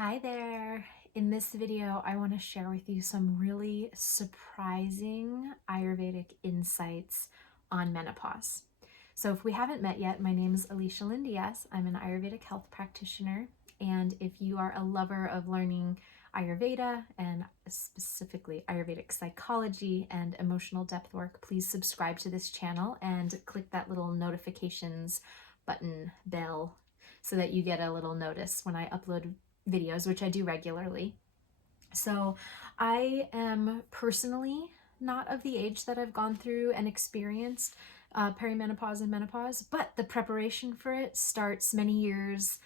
Hi there. In this video, I want to share with you some really surprising Ayurvedic insights on menopause. So if we haven't met yet, my name is Alicia Lynn Diaz. I'm an Ayurvedic health practitioner. And if you are a lover of learning Ayurveda and specifically Ayurvedic psychology and emotional depth work, please subscribe to this channel and click that little notifications button bell so that you get a little notice when I upload videos, which I do regularly. So I am personally not of the age that I've gone through and experienced perimenopause and menopause, but the preparation for it starts many years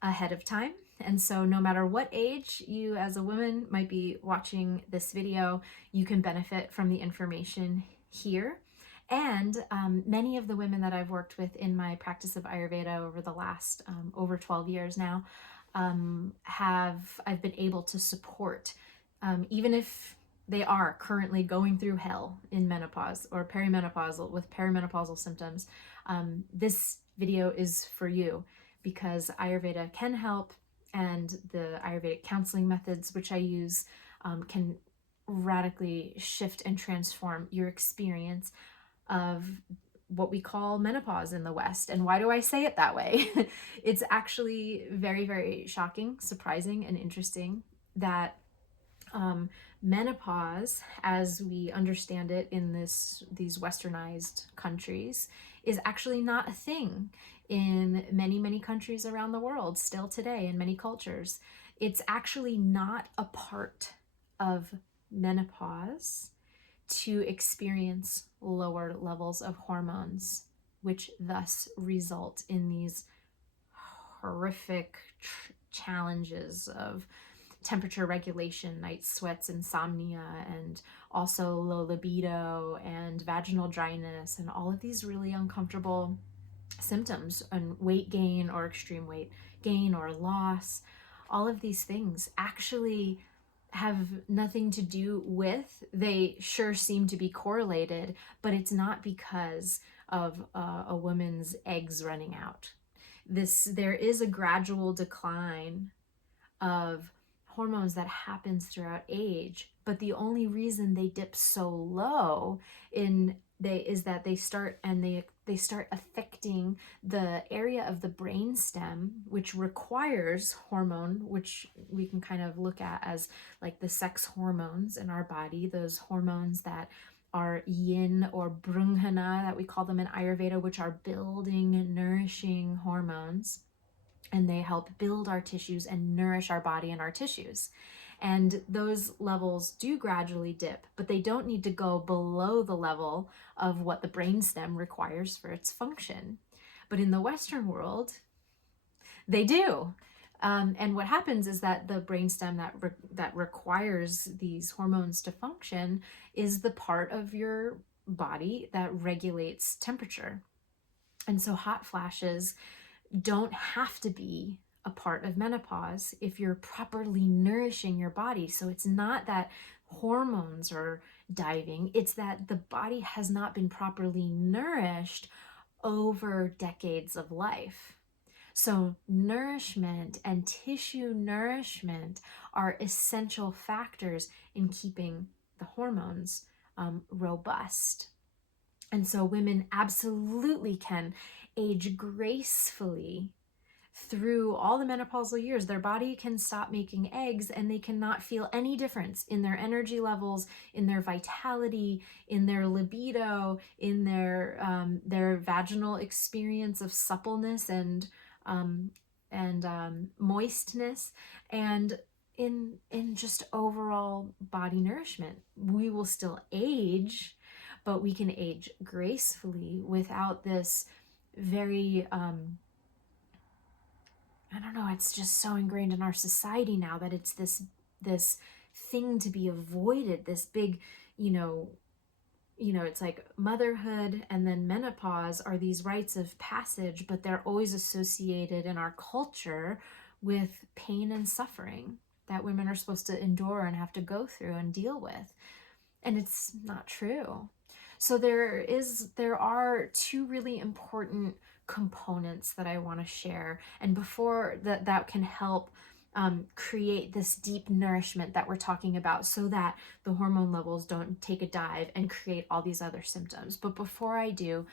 ahead of time. And so no matter what age you as a woman might be watching this video, you can benefit from the information here. And many of the women that I've worked with in my practice of Ayurveda over the last over 12 years now I've been able to support, even if they are currently going through hell in menopause or perimenopausal with perimenopausal symptoms. This video is for you because Ayurveda can help, and the Ayurvedic counseling methods which I use can radically shift and transform your experience of what we call menopause in the West. And why do I say it that way? It's actually very, very shocking, surprising, and interesting that menopause, as we understand it in these westernized countries, is actually not a thing in many, many countries around the world still today, in many cultures. It's actually not a part of menopause to experience lower levels of hormones, which thus result in these horrific challenges of temperature regulation, night sweats, insomnia, and also low libido and vaginal dryness, and all of these really uncomfortable symptoms, and weight gain or extreme weight gain or loss. All of these things actually have nothing to do with, they sure seem to be correlated, but it's not because of a woman's eggs running out. There is a gradual decline of hormones that happens throughout age, but the only reason they dip so low is that they start affecting the area of the brain stem, which requires hormone, which we can kind of look at as like the sex hormones in our body, those hormones that are yin or brunghana, that we call them in Ayurveda, which are building, nourishing hormones. And they help build our tissues and nourish our body and our tissues. And those levels do gradually dip, but they don't need to go below the level of what the brainstem requires for its function. But in the Western world, they do. And what happens is that the brainstem that requires these hormones to function is the part of your body that regulates temperature. And so hot flashes don't have to be a part of menopause if you're properly nourishing your body. So it's not that hormones are diving, it's that the body has not been properly nourished over decades of life. So nourishment and tissue nourishment are essential factors in keeping the hormones robust. And so women absolutely can age gracefully through all the menopausal years. Their body can stop making eggs and they cannot feel any difference in their energy levels, in their vitality, in their libido, in their vaginal experience of suppleness and moistness, and in just overall body nourishment. We will still age, but we can age gracefully without this very, I don't know, it's just so ingrained in our society now that it's this thing to be avoided, this big, it's like motherhood and then menopause are these rites of passage, but they're always associated in our culture with pain and suffering that women are supposed to endure and have to go through and deal with. And it's not true. So there are two really important components that I want to share, and before that can help create this deep nourishment that we're talking about, so that the hormone levels don't take a dive and create all these other symptoms. But before I do,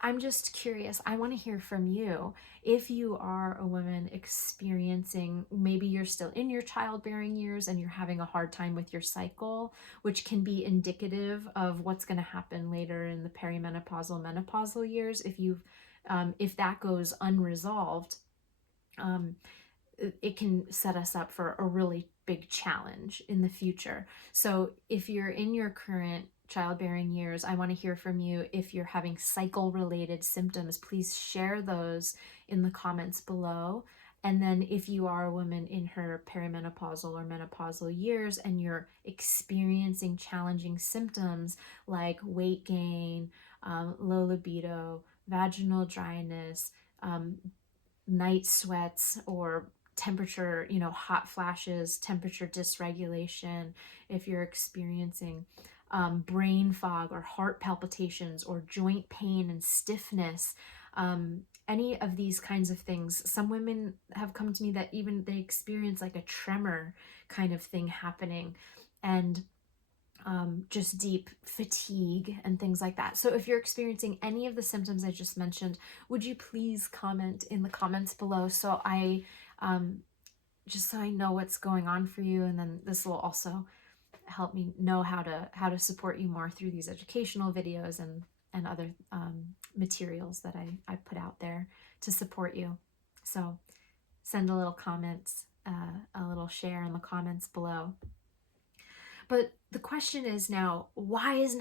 I'm just curious. I want to hear from you. If you are a woman experiencing, maybe you're still in your childbearing years and you're having a hard time with your cycle, which can be indicative of what's going to happen later in the perimenopausal, menopausal years. If that goes unresolved, um, it can set us up for a really big challenge in the future. So if you're in your current childbearing years, I want to hear from you. If you're having cycle related symptoms, please share those in the comments below. And then if you are a woman in her perimenopausal or menopausal years and you're experiencing challenging symptoms like weight gain, low libido, vaginal dryness, night sweats, or temperature, hot flashes, temperature dysregulation, if you're experiencing brain fog or heart palpitations or joint pain and stiffness, any of these kinds of things. Some women have come to me that even they experience like a tremor kind of thing happening, and just deep fatigue and things like that. So if you're experiencing any of the symptoms I just mentioned, would you please comment in the comments below, so I just so I know what's going on for you, and then this will also help me know how to support you more through these educational videos and other materials that I put out there to support you. So send a little comments, a little share in the comments below. But the question is now, why is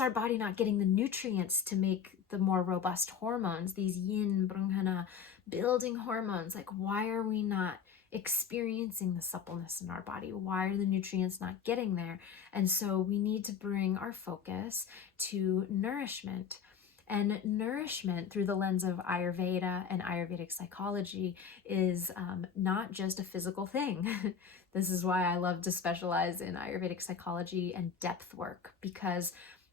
our body not getting the nutrients to make the more robust hormones, these yin, brahmana, building hormones? Like, why are we not experiencing the suppleness in our body? Why are the nutrients not getting there? And so we need to bring our focus to nourishment. And nourishment through the lens of Ayurveda and Ayurvedic psychology is not just a physical thing. This is why I love to specialize in Ayurvedic psychology and depth work, because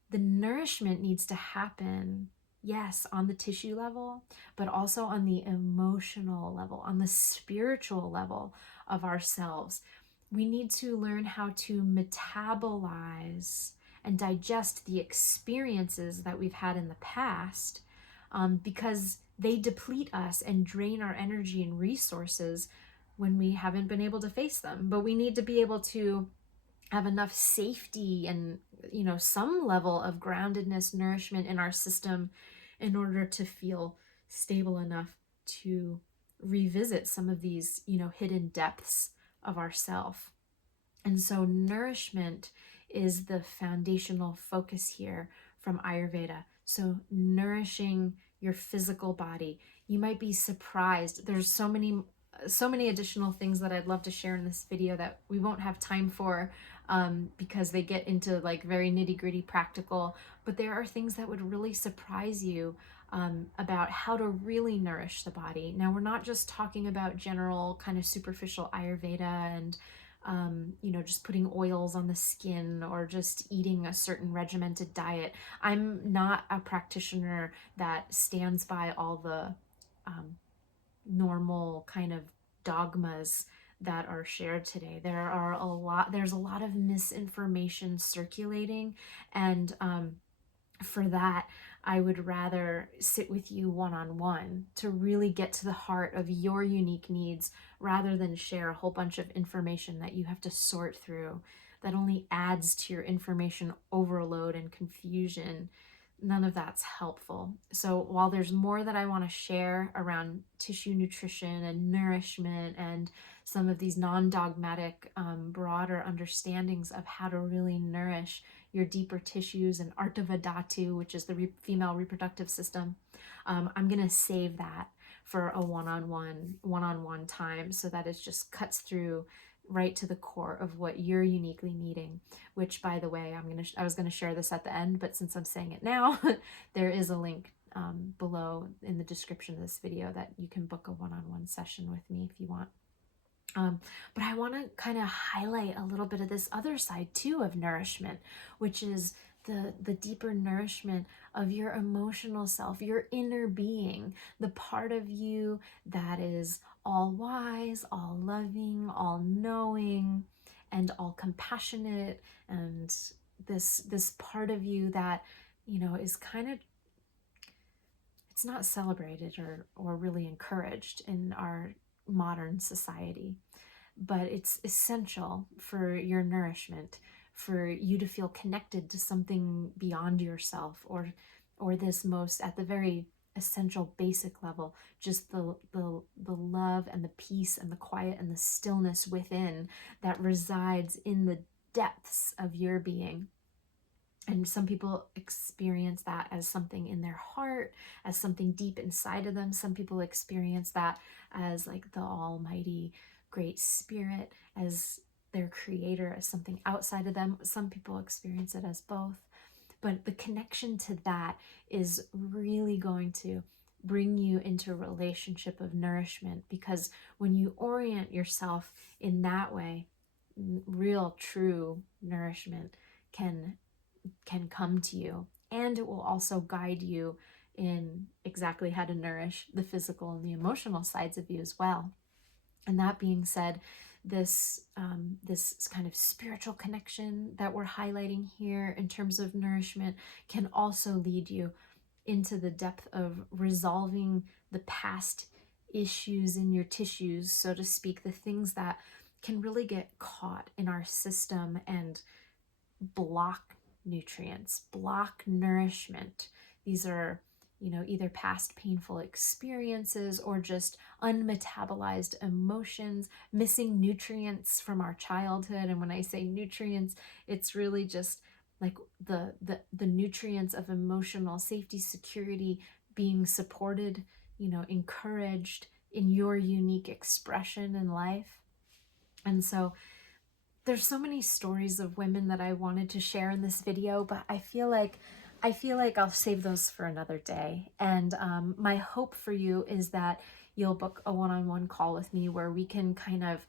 the nourishment needs to happen, yes, on the tissue level, but also on the emotional level, on the spiritual level of ourselves. We need to learn how to metabolize and digest the experiences that we've had in the past, because they deplete us and drain our energy and resources when we haven't been able to face them. But we need to be able to have enough safety and some level of groundedness, nourishment in our system in order to feel stable enough to revisit some of these hidden depths of ourself. And so nourishment is the foundational focus here from Ayurveda. So nourishing your physical body. You might be surprised. There's so many additional things that I'd love to share in this video that we won't have time for, because they get into like very nitty-gritty practical, but there are things that would really surprise you about how to really nourish the body. Now, we're not just talking about general kind of superficial Ayurveda and just putting oils on the skin or just eating a certain regimented diet. I'm not a practitioner that stands by all the normal kind of dogmas that are shared today. There's a lot of misinformation circulating, and for that, I would rather sit with you one-on-one to really get to the heart of your unique needs, rather than share a whole bunch of information that you have to sort through, that only adds to your information overload and confusion. None of that's helpful. So while there's more that I want to share around tissue nutrition and nourishment and some of these non-dogmatic, broader understandings of how to really nourish your deeper tissues and Artavadatu, which is the female reproductive system, I'm going to save that for a one-on-one time, so that it just cuts through right to the core of what you're uniquely needing. Which, by the way, I was gonna share this at the end, but since I'm saying it now, there is a link below in the description of this video that you can book a one-on-one session with me if you want. But I want to kind of highlight a little bit of this other side too of nourishment, which is the deeper nourishment of your emotional self, your inner being, the part of you that is all wise, all loving, all knowing, and all compassionate, and this part of you that, you know, is kind of, it's not celebrated or really encouraged in our modern society, but it's essential for your nourishment, for you to feel connected to something beyond yourself, or this most, at the very essential basic level, just the love and the peace and the quiet and the stillness within that resides in the depths of your being. And some people experience that as something in their heart, as something deep inside of them. Some people experience that as like the almighty great spirit, as their creator, as something outside of them. Some people experience it as both. But the connection to that is really going to bring you into a relationship of nourishment, because when you orient yourself in that way, real, true nourishment can come to you, and it will also guide you in exactly how to nourish the physical and the emotional sides of you as well. And that being said, this kind of spiritual connection that we're highlighting here in terms of nourishment can also lead you into the depth of resolving the past issues in your tissues, so to speak, the things that can really get caught in our system and block nutrients, block nourishment. These are, you know, either past painful experiences or just unmetabolized emotions, missing nutrients from our childhood. And when I say nutrients, it's really just like the nutrients of emotional safety, security, being supported, you know, encouraged in your unique expression in life. And so there's so many stories of women that I wanted to share in this video, but I feel like I'll save those for another day. And my hope for you is that you'll book a one-on-one call with me where we can kind of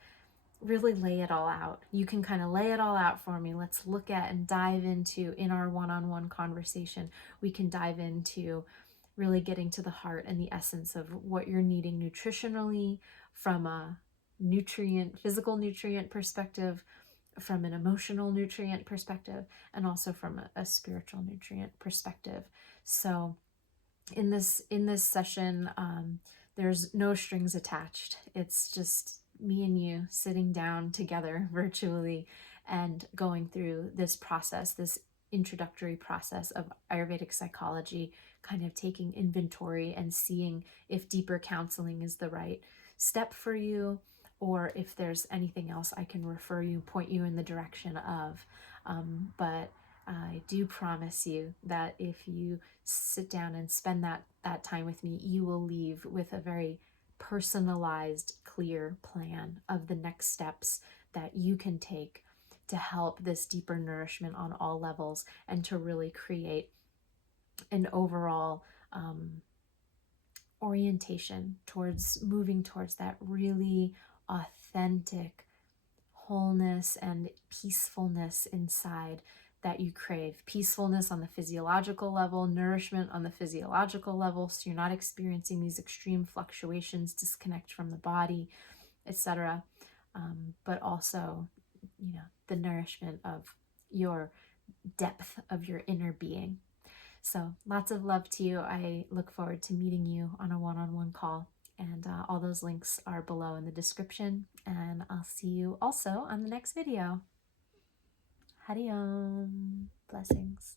really lay it all out. You can kind of lay it all out for me. Let's look at and dive into, in our one-on-one conversation, we can dive into really getting to the heart and the essence of what you're needing nutritionally, from a physical nutrient perspective, from an emotional nutrient perspective, and also from a spiritual nutrient perspective. So in this session, there's no strings attached. It's just me and you sitting down together virtually and going through this process, this introductory process of Ayurvedic psychology, kind of taking inventory and seeing if deeper counseling is the right step for you, or if there's anything else I can refer you, point you in the direction of. But I do promise you that if you sit down and spend that time with me, you will leave with a very personalized, clear plan of the next steps that you can take to help this deeper nourishment on all levels, and to really create an overall orientation towards moving towards that really authentic wholeness and peacefulness inside that you crave. Peacefulness on the physiological level, nourishment on the physiological level, so you're not experiencing these extreme fluctuations, disconnect from the body, etc. But also, you know, the nourishment of your depth of your inner being. So lots of love to you. I look forward to meeting you on a one-on-one call. And all those links are below in the description. And I'll see you also on the next video. Hari Om. Blessings.